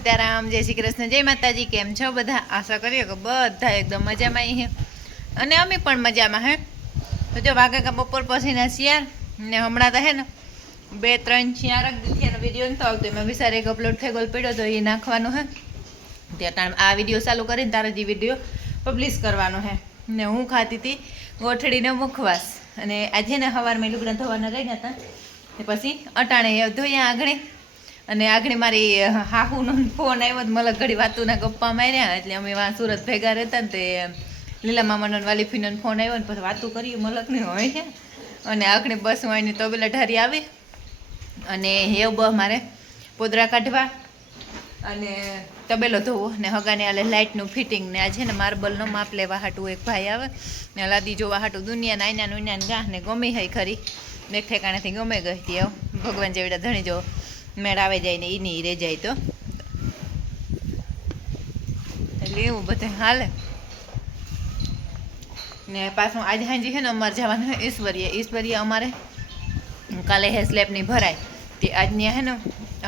સીતારામ, જય શ્રી કૃષ્ણ, જય માતાજી। કેમ છો બધા? આશા કરીએ કે બધા એકદમ મજામાં હે અને અમે પણ મજામાં હે। તો જો વાગે કે બપોર પછીના શિયાર ને હમણાં તો હે ને 2-3 શિયાર દીથિયાનો વિડીયો નતો આવતો, એમાં વિચાર એક અપલોડ થઈ ગયો પડ્યો તો એ નાખવાનો હે। ત્યાં આ વિડીયો ચાલુ કરીને તારે જે વિડીયો પબ્લિશ કરવાનો હે ને હું ખાતી હતી ગોઠડીને મુખવાસ અને આજે ને સવારમાં લુગડા ધોવાના રહી ગયા હતા ને પછી અટાણે ધોયા આગળ અને આગળ મારી હાહુનો ફોન આવ્યો તો મલક ઘડી વાતુના ગપ્પા માર્યા એટલે અમે વાં સુરત ભેગા રહેતા ને તે લીલા મામાનો વાલીફીનો ફોન આવ્યો ને પછી વાતું કર્યું મલકની હોય છે અને આગળ બસ હું અહીંની તબેલા ઢારી આવી અને હેવ બ મારે પોદરા કાઢવા અને તબેલો ધોવો ને હગાને આલે લાઇટનું ફિટિંગ ને આ છે ને માર્બલનો માપ લેવા હાટું એક ભાઈ આવે ને લાદી જોવા હાટું દુનિયાના આઈના ઉઈનાને ગાહ ને ગમી હઈ ખરી એક ઠેકાણેથી ગમે ગઈ હતી આવ ભગવાન જેવડા ધણી જો મેળ આવે જાય ને એની રે જાય તો એટલે એવું બધું હાલે ને પાછું આજે હાંજી છે ને અમારે જવાનું ઈશ્વરીય અમારે કાલે હે સ્લેબની ભરાય તે આજની હે ને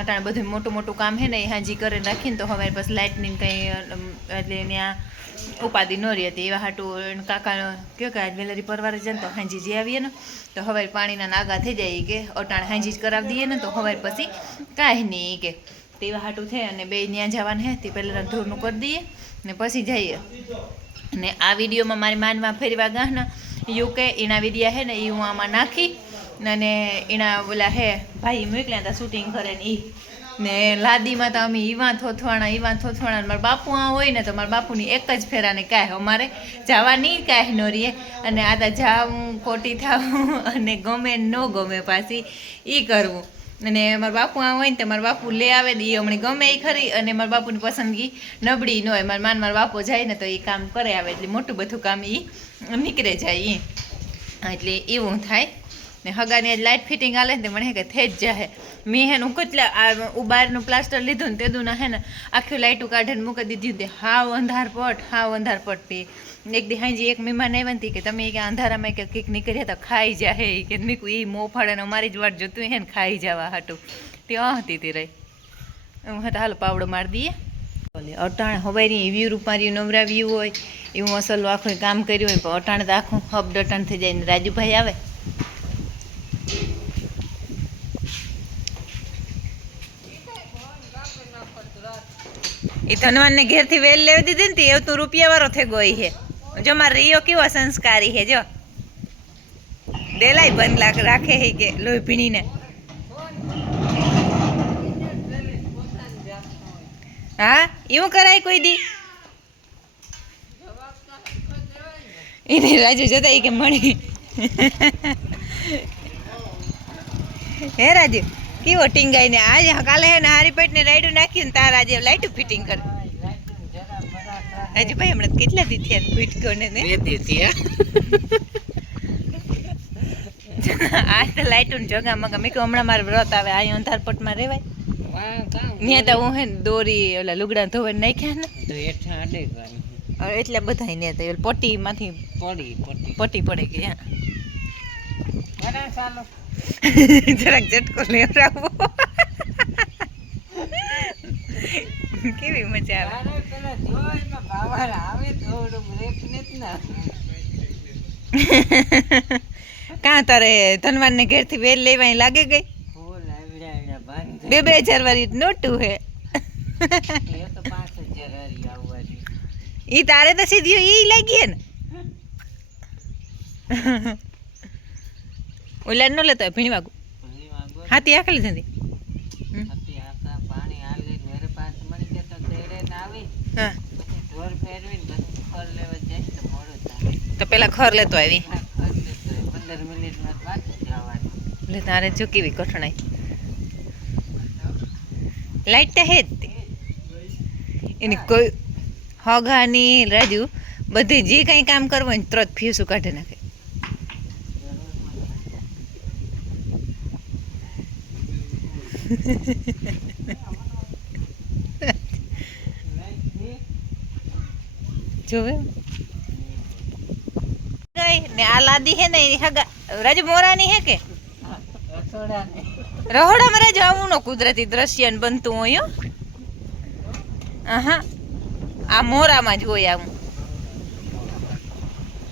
અટાણે બધું મોટું મોટું કામ છે ને એ હાંજી કરીને રાખીને તો હવે પછી લાઇટની કંઈ એટલે ત્યાં ઉપાધિ ન રહી હતી એવા હાટું કાકાનો કહ્યો કે આજ વેલેરી પરવારે જાય ને તો હાંજી જે આવીએ ને તો હવે પાણીના નાગા થઈ જાય કે અટાણે હાંજી જ કરાવી દઈએ ને તો હવે પછી કાંઈ નહીં કે તેવા હાટું થાય અને બે ત્યાં જવાનું હે તે પહેલાં ધૂળનું કરી દઈએ ને પછી જઈએ ને આ વિડીયોમાં મારી માનમાં ફેરવા ગાહના યુકે એના વિડીયા હે ને એ હું આમાં નાખી અને એના ઓલા હે ભાઈ મોકલ્યા હતા શૂટિંગ કરે ને એ ને લાદીમાં તો અમે ઈવા થોથવાણા મારા બાપુ આ હોય ને તો મારા બાપુની એક જ ફેરાને કાંઈ અમારે જવાની કાંઈ ન રહીએ અને આ તો જાવું ખોટી થવું અને ગમે ન ગમે પાછી એ કરવું અને મારા બાપુ આ હોય ને તો મારા બાપુ લે આવે ને એ હમણાં ગમે એ ખરી અને મારા બાપુની પસંદગી નબળી ન હોય મારા બાપુ જાય ને તો એ કામ કરે આવે એટલે મોટું બધું કામ એ નીકળે જાય એટલે એવું થાય ને હગાની લાઇટ ફિટિંગ આલે ને મને કે થઈ જ જાય મેં હેનું કેટલા બહારનું પ્લાસ્ટર લીધું ને તેદું ના હે ને આખી લાઇટું કાઢીને મૂકી દીધી હતી હાવ અંધાર પટ એક દી હાંજી એક મહેમાન આવ્યા હતી કે તમે કે અંધારામાં કે કંઈક નીકળ્યા તો ખાઈ જાય કે નીકળું એ મોં ફાડે ને અમારી જ વાટ જોતું હે ને ખાઈ જવા હાટું તે હતી તે રહી હું હતા હાલો પાવડો મારી દઈએ અટાણે હવારી વ્યૂ રૂપારી નવરા વ્યૂ હોય એવું અસલ આખું કામ કર્યું હોય પણ અટાણે તો આખું હબ ડટાણ થઈ જાય ને રાજુભાઈ આવે એ ધનવાનને ઘેરથી વેલ લેવી દીધી ને એવું તું રૂપિયાવાળો થઈ ગઈ છે જો મારે રિયો કેવો સંસ્કારી છે જો ડેલાય બંધ રાખે છે કે લોહી ભીણીને હા એવું કરાય કોઈ દી એને રાજુ જતા કે મળી હે રાજુ કેવો ટીંગાઈ ને આજે કાલે હે ને હારી પેટ ને રાયડું નાખ્યું ને તારા આજે લાઈટું ફિટિંગ કર આજે ભાઈ હમણાં કેટલા દી થયા ફિટ કોને ને આ તો લાઈટું જોગા મગા મેં કહ્યું હમણાં મારે વ્રત આવે આ અંધારપટમાં રહેવાય ત્યાં તો હું હે ને દોરી ઓલા લુગડા ધોવા નાખ્યા ને એટલા બધા ને તો પટ્ટીમાંથી પટ્ટી પડે કે જરાક ઝટકો લેવડાવો કેવી મજા આવે કાં તારે ધનવાન ને ઘેર થી વેલ લેવા લાગે ગઈ 2,000 વાળી નોટું હે ઈ તારે તો સીધી ઈ લાગી ને ઓલા ન લેતો હોય ભીણી વાગુ હાથી આખી લીધી તો પેલા ખર લેતો આવી એટલે તારે જો કેવી કઠણાઈ લાઈટ તો હે જ એની કોઈ હગાની રાજુ બધી જે કંઈ કામ કરવું હોય ને તરત ફ્યુઝ કાઢી નાખે જોવે ને આ લાદી હે ને હગા રાજુ મોરાની હે કે રહોડામાં રાજુ આવું નો કુદરતી દ્રશ્ય બનતું હોય આહા આ મોરામાં જ હોય આવું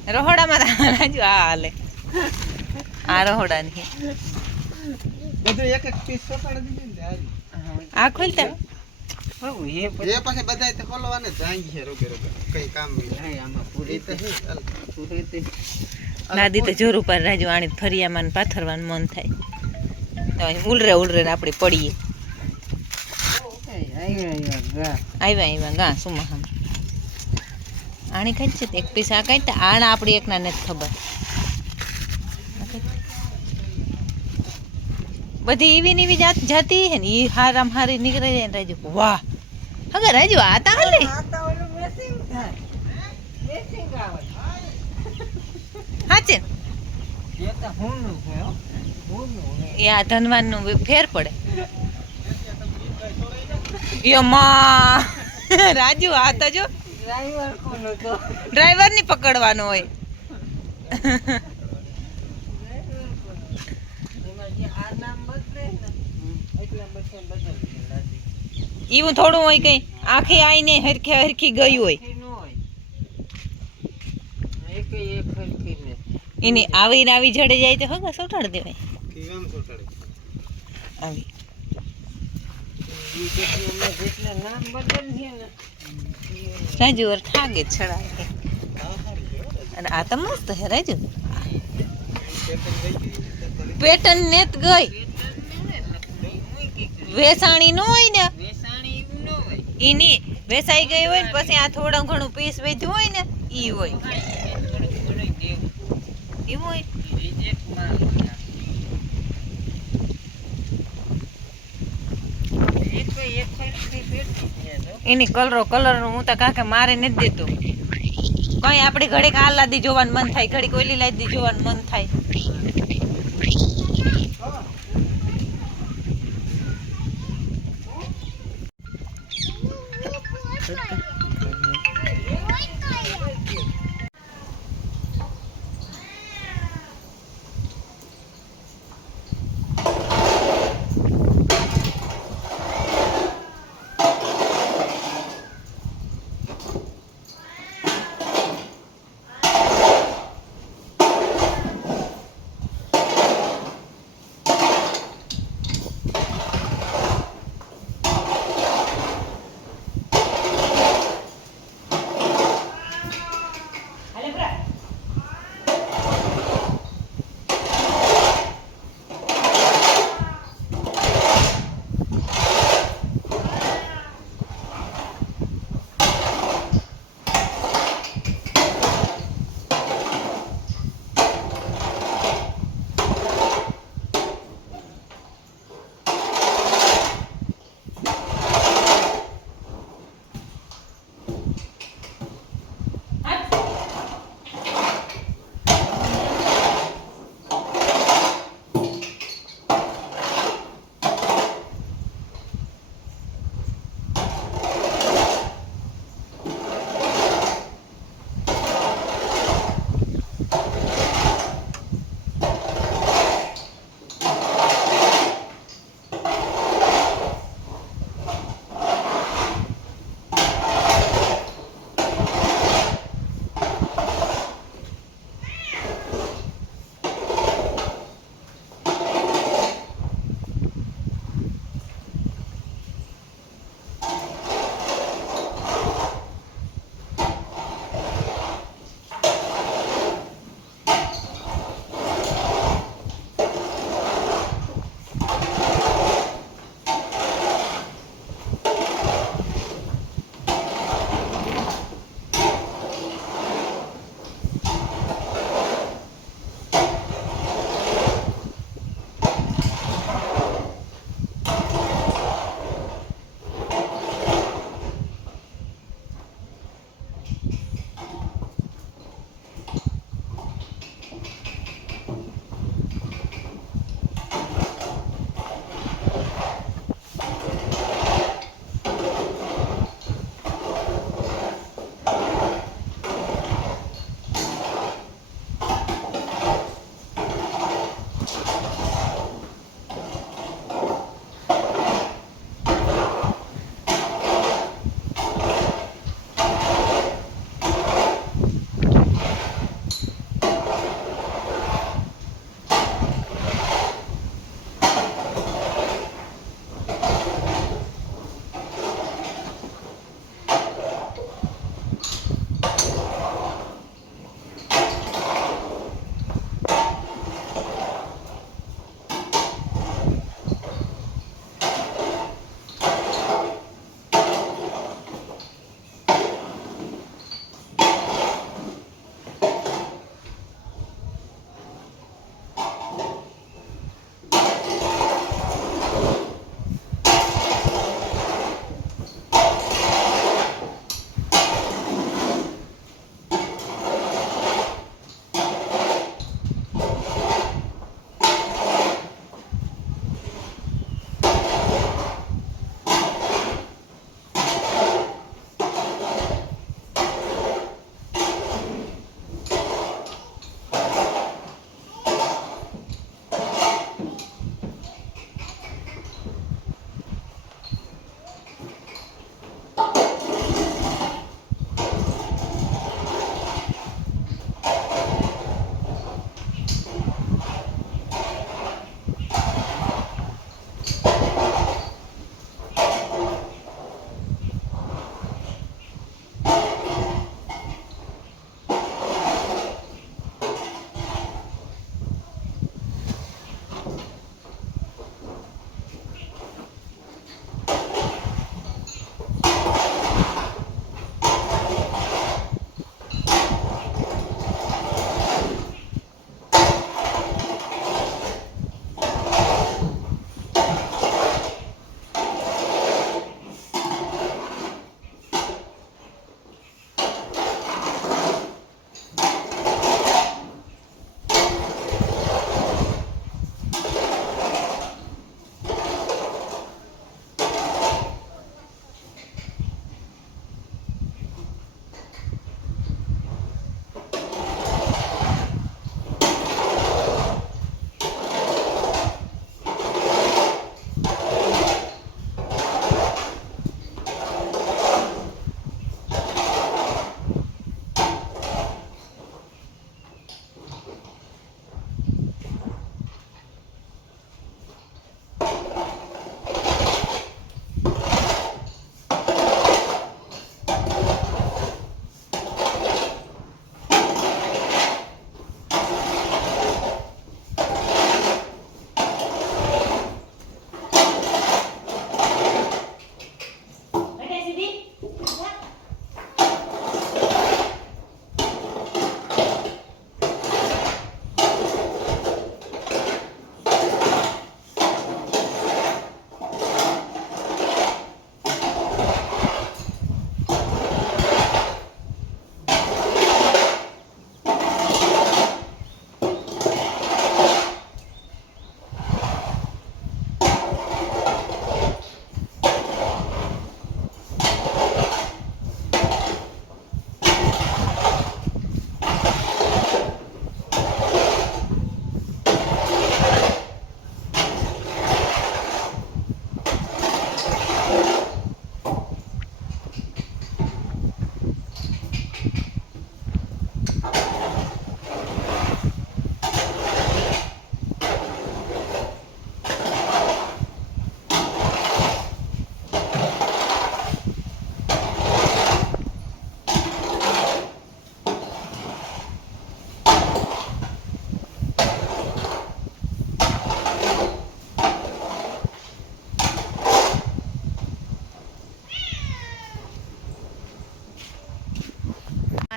રહોડામાં રાજુ આ હાલે આ રહોડાની બધું એક એક પીસ સોટાડી દીધી ને હારી આ ખોલતા એ પછી બધાય તે ખોલવાને જાંગી છે રોગે રોગે કઈ કામ નહીં આમાં પૂરી તો છે નાદી તો જોર ઉપર રાજુ આણી ફરિયામાં ને પાથરવાનું મન થાય તો અહીં ઉલરે ઉલરે ને આપણે પડીએ આવ્યા ગા સુમા હમ આણી કઈ છે એક પીસ આ કઈ આણા આપણી એકના નથી ખબર બધી એવી ને એવી જાતી હે ને એ હારામ હારી નીકળે જાય ને રાજુ વાહ હવે રાજુ આ તાલે હાચે એ આ ધનવાન નું ફેર પડે યમા રાજુ આ તો જો ડ્રાઈવર ની પકડવાનો હોય એવું થોડું હોય કઈ આખી આઈને હરખે હરખી ગઈ હોય એની આવી ને આવી જડે જાય તો હગા સોટાડી દેવાય કેમ સોટાડે આવી રાજુ ઓર ઠાગે છડાય અને આ તો મસ્ત હે રાજુ પેટર્ન નેત ગઈ વેસાણી નો હોય ને ઈની વેસાઈ ગઈ હોય ને પછી આ થોડું ઘણું પીસ વધ્યું હોય ને ઈ હોય એવું હોય એની કલર હું તો કાકે મારે નથી દેતો કઈ આપણે ઘડીક આ લાદી જોવાનું મન થાય ઘડીક ઓલી લાદી જોવાનું મન થાય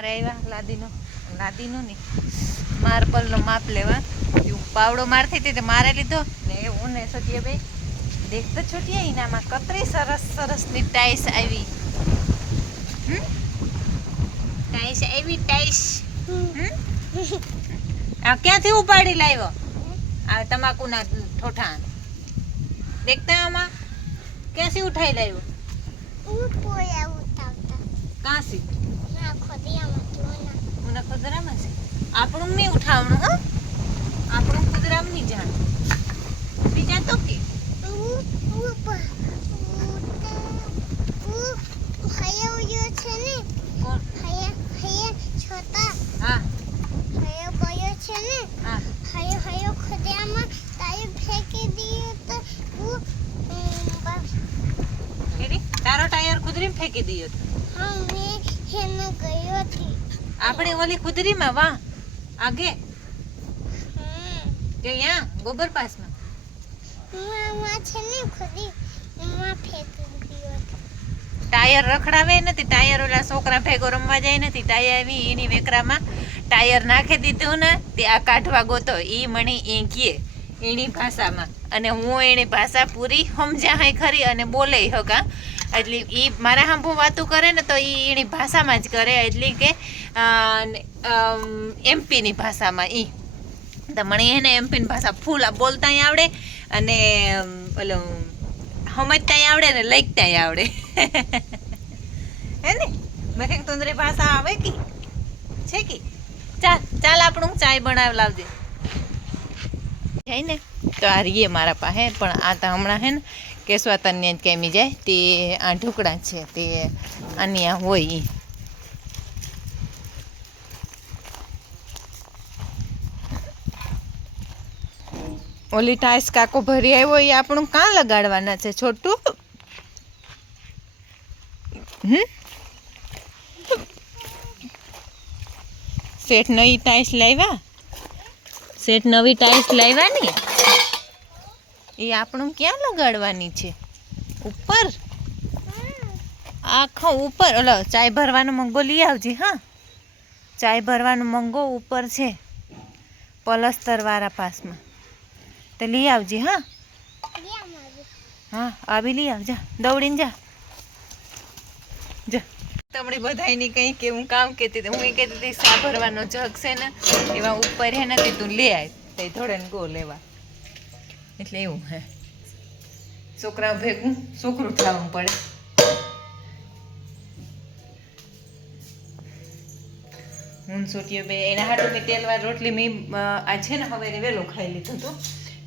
અમારે આવ્યા લાદીનું ને માર્બલનો માપ લેવા. હું પાવડો મારતી હતી તો મારે લીધો ને હું ને સતીએ ભાઈ દેખતા છોટીએ એનામાં કતરી સરસની ટાઈસ આવી. ટાઈસ આવી ટાઈસ. આ ક્યાંથી ઉપાડી લાવ્યો આ તમાકુના ઠોઠા? દેખતા આમાં ક્યાંથી ઉઠાઈ લાવ્યો? કાંસી ઉના ખુદરામાં છે. આપણું નહીં ઉઠાવણું. હા, આપણું ખુદરામ નહીં જાણ બીજા તો કે હા તારો ટાયર ખુદરીમાં ફેંકી દીયો તો આપણે ઓલી ખુદરીમાં વાહ આગે કે યા ગોબર પાસમાં ટાયર રખડાવે નથી. ટાયર ઓલા છોકરા ભેગો રમવા જાય નથી. ટાયર આવી એની વેકરામાં ટાયર નાખી દીધું ને તે આ કાઢવા ગોતો ઈ મને એ કહે એની ભાષામાં અને હું એની ભાષા પૂરી સમજ્યા hay ખરી અને બોલે હકા. એટલે ઈ મારા હાંભું વાતું કરે ને તો ઈ એની ભાષામાં જ કરે. એટલે કે એમપીની ભાષામાં ઈ તો મને એને એમપીની ભાષા ફૂલ બોલતાય આવડે અને ઓલો સમજતાય આવડે ને લખતાય આવડે. હે ને મેં કંઈક તુંદરી ભાષા આવે કે છે કે ચાલ આપણું ચાય બનાવી લાવજે જાય ને તો આ રીએ મારા પાસે. પણ આ તો હમણાં હે ને કેશવાતાને જ કેમી જાય તે આ ઢોકળા છે તે આની આ હોય ઈ. ઓલી ટાઈસ કાકો ભરી આવ્યો એ આપણું કાં લગાડવાના છે છોટું? શેઠ નવી ટાઈસ લાવ્યા. શેઠ નવી ટાઈસ લાવ્યા ને એ આપણું ક્યાં લગાડવાની છે? ઉપર આખો ઉપર. ઓલો ચાય ભરવાનો મંગો લઈ આવજે. હા, ચાય ભરવાનો મંગો ઉપર છે પલસ્તરવાળા પાસમાં તો લઈ આવજે. હા હા આવી લઈ આવજા દৌડીને જા. તમને બધાની કંઈ કે હું કામ કહેતી હતી. હું એ કહેતી હતી સા ભરવાનો જગ છે ને એવા ઉપર હે ને તે તું લે આવ તે થોડે ને ગો લેવા. એટલે એવું હે છોકરા ભેગું છોકરું થવું પડે. હું સોટીઓ બે એના હાટું મેં તેલવાર રોટલી મેં આ છે ને હવે વહેલું ખાઈ લીધું હતું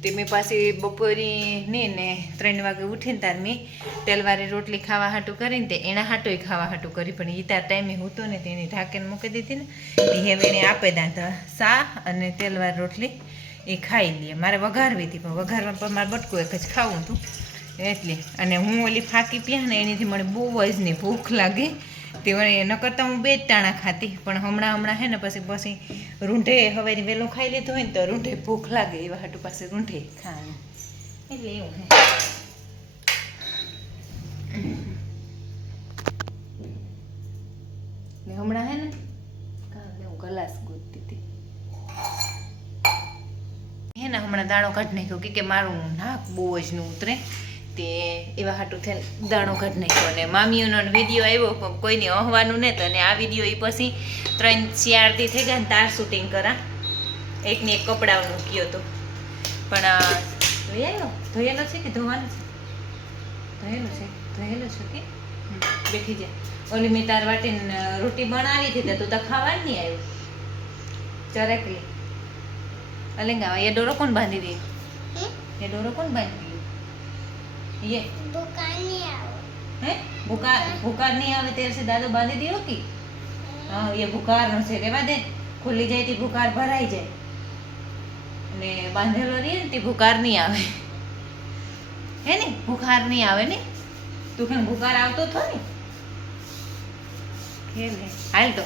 તે મેં પાછી બપોરી નહીં ને 3 વાગે ઉઠીને તાર મેં તેલવારી રોટલી ખાવા હાટું કરીને તે એના હાટું ખાવા હાટું કરી. પણ એ તાર ટાઈમે હતો ને તેની ઢાંકીને મૂકી દીધી ને એ હવે એને આપે દાંતા સા અને તેલવાર રોટલી એ ખાઈ લઈએ. મારે વઘારવી હતી પણ વઘારવા પર મારે બટકું એક જ ખાવું હતું એટલે. અને હું ઓલી ફાંકી પ્યા ને એનીથી મને બહુ જ નહીં ભૂખ લાગી તે વળી ન કરતાં હું 2 જ ટાણા ખાતી. પણ હમણાં હે ને પછી રૂંઢે હવે વહેલું ખાઈ લીધું હોય ને તો રૂંઢે ભૂખ લાગે એવા હાટું પાસે રૂંઢે ખાવાનું એટલે એવું હે. ને હમણાં હે ને હું ગ્લાસ ગોતતી હતી હે ને હમણાં દાણો કાઢી નાખ્યો કે મારું નાક બહુ જ ન ઉતરે તે એવા હાટું થઈને દાણો કાઢી નાખ્યો. અને મામીઓનો વિડીયો આવ્યો કોઈને અહવાનું ને તો અને આ વિડીયો એ પછી 3-4 દી થઈ ગયા ને તાર શૂટિંગ કરા એકને એક કપડાઓનું કયો તો. પણ ધોયેલો છે કે ધોવાનો છે? ધોયેલો છે કે બેઠી જાય. ઓલી મેં તાર વાટીને રોટી બનાવી હતી તું તો ખાવા નહીં આવ્યું ચરેકલી અલેંગા. એ ડોરો કોણ બાંધી દે? એ ડોરો કોણ બાંધી દે? ये बुखार नहीं आवे हैं बुखार नहीं आवे तेरे से दादो बांधी दियो की? हाँ ये बुखार नो से रेवा दे खुली जाए ती बुखार भराई जाए ने बांधेलो रही ने ती बुखार नहीं आवे है ने बुखार नहीं आवे ने તું કેમ બુખાર આવતો થો ને ખેલે હાલ તો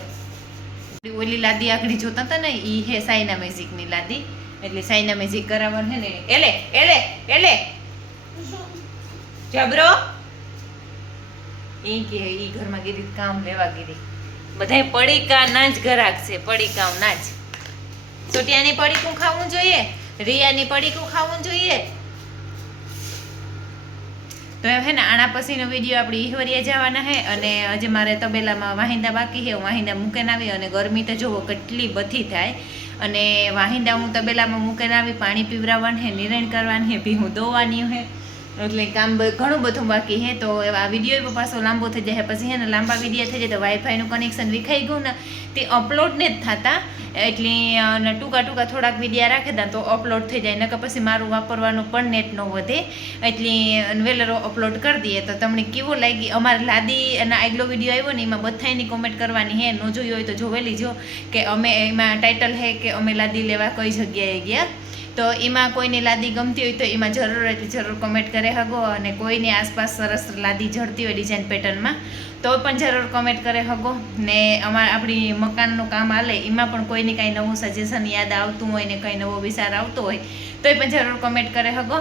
ઓલી લાદી આકડી જોતા હતા ને ઈ હે સાઈના મેજિક ની લાદી એટલે સાઈના મેજિક કરાવવાનું હે ને એલે જબરો ઈ કે ઈ ઘરમાં ગીરી કામ લેવા ગીરી બધાય પડીકાના જ ગ્રાહક છે, પડીકાઓના જ. સોટિયાની પડીકું ખાવું જોઈએ, રિયાની પડીકું ખાવું જોઈએ. તો હે ને આના પછીનો વિડીયો આપણે ઈહવરિયા જવાના હે અને હજી મારે તબેલામાં વાહિંદા બાકી છે. વાહિંદા મૂકીને આવી અને ગરમી તો જોવો કેટલી બધી થાય અને વાહિંદા હું તબેલામાં મૂકીને આવી, પાણી પીવડાવવાનું હે, નિરણ કરવાની હે, ભીહું દોવાની હે, એટલે કામ ઘણું બધું બાકી હે. તો આ વિડીયો પાછો લાંબો થઈ જાય, પછી હે ને લાંબા વિડીયો થઈ જાય તો વાઈફાઈનું કનેક્શન વિખાઈ ગયું ને તે અપલોડ ને જ થતા, એટલે ટૂંકા થોડાક વિડીયા રાખે ને તો અપલોડ થઈ જાય, નકર પછી મારું વાપરવાનું પણ નેટ ન વધે, એટલે વેલરો અપલોડ કરી દઈએ. તો તમને કેવો લાગી અમારે લાદી અને આગલો વિડીયો આવ્યો ને એમાં બધાની કોમેન્ટ કરવાની હે, ન જોઈ હોય તો જોવેલી જો કે અમે એમાં ટાઇટલ હે કે અમે લાદી લેવા કઈ જગ્યાએ ગયા. તો એમાં કોઈને લાદી ગમતી હોય તો એમાં જરૂર કમેન્ટ કરે હગો, અને કોઈની આસપાસ સરસ લાદી જડતી હોય ડિઝાઇન પેટર્નમાં તો પણ જરૂર કમેન્ટ કરે હગો. ને આપણી મકાનનું કામ હાલે એમાં પણ કોઈને કાંઈ નવું સજેશન યાદ આવતું હોય ને કંઈ નવો વિચાર આવતો હોય તોય પણ જરૂર કમેન્ટ કરે હગો.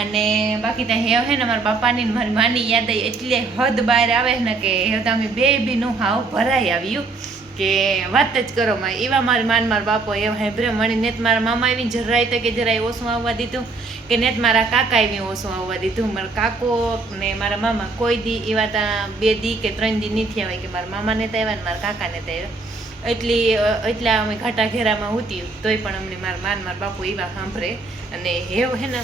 અને બાકી ત્યાં હેવ હે ને મારા બાપાની મારી માની યાદ આવી એટલે હદ બહાર આવે ને કે હેવ તો અમે બે બીનું હાવ ભરાઈ આવ્યું કે વાત જ કરો માં. એવા મારી મારા બાપો એવા હેભરે મળી નેત મારા મામા આવીને જરાય તો કે જરાય ઓછું આવવા દીધું, કે નેત મારા કાકા આવી ઓછું આવવા દીધું. મારા કાકો ને મારા મામા કોઈ દી એવા ત્યાં 2 દી કે 3 દી નથી આવે કે મારા મામાને તો આવ્યા ને મારા કાકાને તો આવ્યા. એટલા અમે ઘાટા ઘેરામાં હોતી તોય પણ અમને મારા બાપુ એવા સાંભળે. અને હેવ હે ને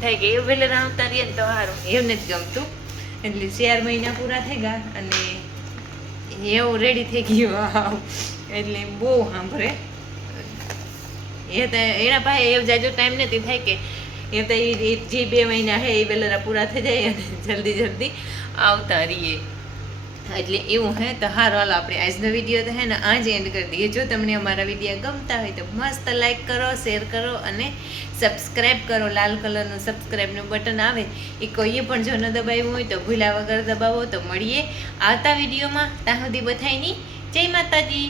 થાય કે એવું વહેલા આવતા રહીએ ને તો સારું, હેવને જ ગમતું. એટલે 4 મહિના પૂરા થઈ ગયા અને એવું રેડી થઈ ગયું, એટલે બહુ સાંભળે. એ તો એના પાસે એવું જાજો ટાઈમ નથી થાય કે એ તો જે 2 મહિના છે એ વેલેરા પૂરા થઈ જાય અને જલ્દી આવતા રહીએ. એટલે એવું હે. તો હારો હાલો આપણે આજનો વિડીયો તો હે ને આ જ એન્ડ કરી દઈએ. જો તમને અમારા વિડીયો ગમતા હોય તો મસ્ત લાઈક કરો, શેર કરો અને સબસ્ક્રાઈબ કરો. લાલ કલરનું સબસ્ક્રાઈબનું બટન આવે એ કોઈએ પણ જો ન દબાવ્યું હોય તો ભૂલા વગર દબાવો. તો મળીએ આવતા વિડીયોમાં. ત્યાં સુધી બધાયની જય માતાજી.